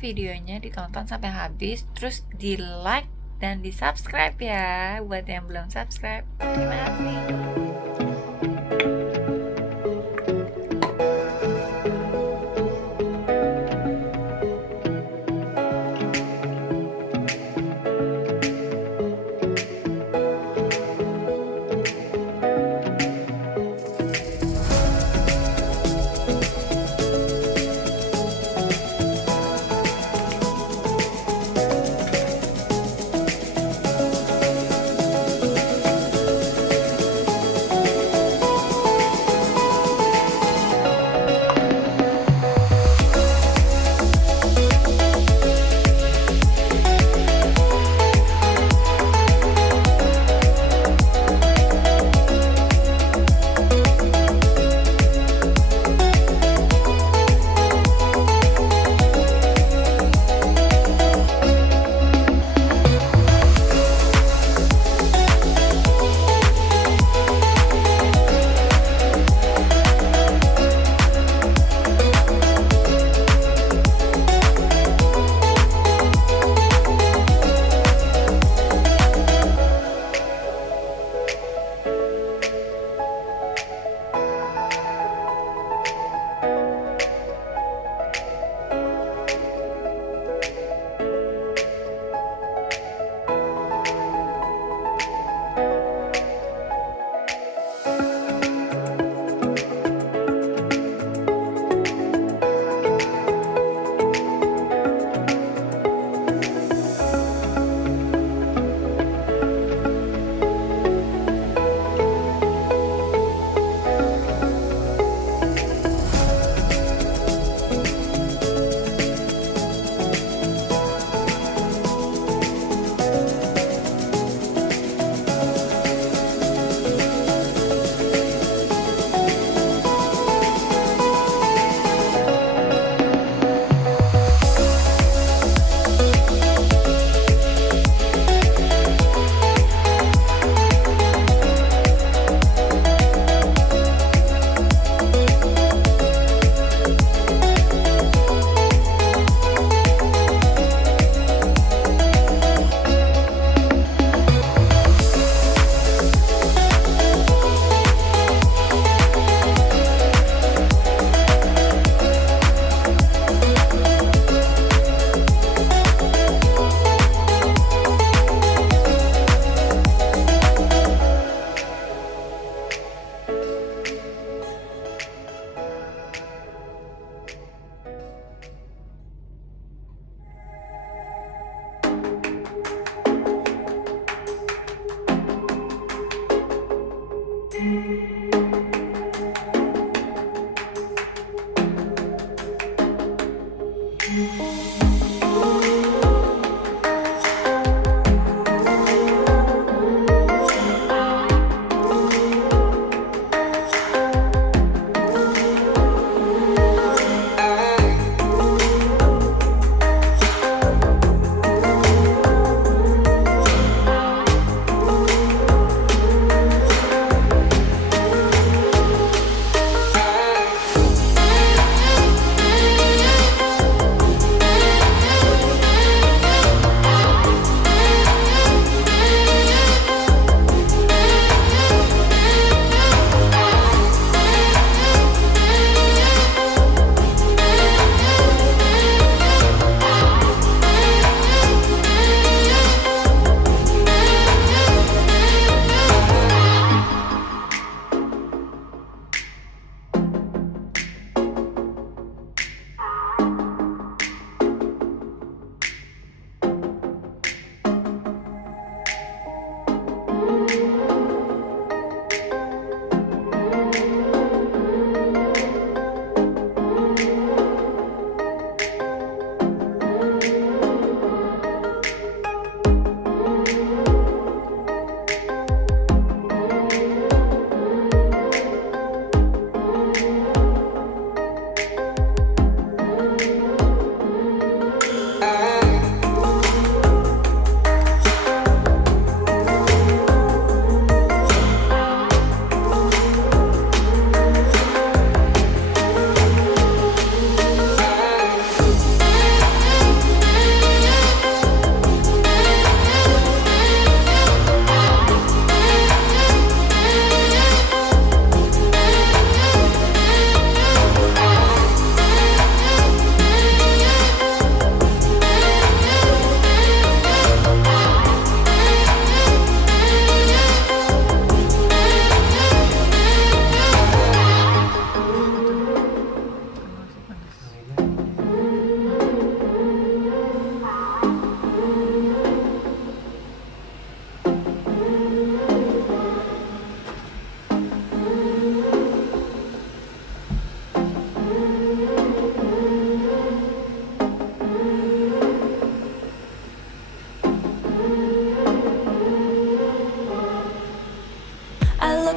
videonya ditonton sampai habis, terus di like dan di subscribe ya buat yang belum subscribe. Terima kasih.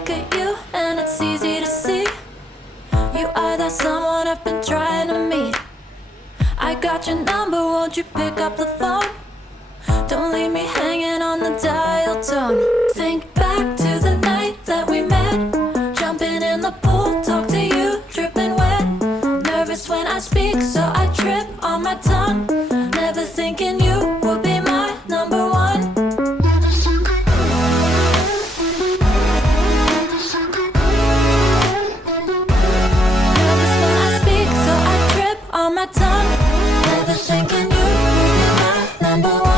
look at you and it's easy to see you are that someone I've been trying to meet. I got your number, won't you pick up the phone? Don't leave me hanging on the dial tone. Think back to the night that we met, jumping in the pool, talk to you, dripping wet. Nervous when I speak, so I trip on my tongue. Never thinking you would be my number one. Nervous when I speak, so I trip on my tongue. Never thinking you would be my number one.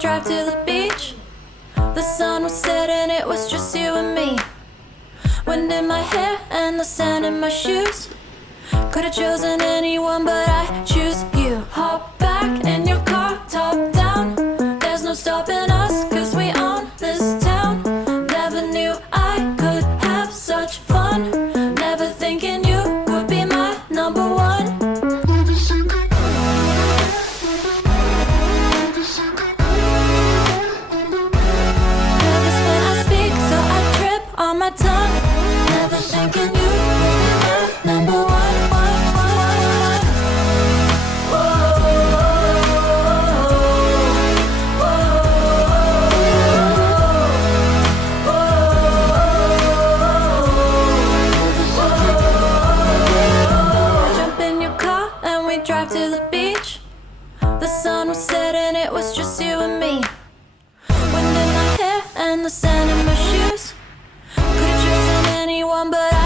Drive to the beach. The sun was setting, it was just you and me. Wind in my hair and the sand in my shoes. Could've chosen anyone, but I choose you. Hop back in your car, top down. There's no stopping us, cause we own this town. Never knew I could have such fun. Never thinking you would be my number one. On my tongue, never thinking you would be my number one. Jump in your car and we drive to the beach. The sun was setting, it was just you and me. Wind in my hair and the sand in my shoes. Could've chosen anyone, but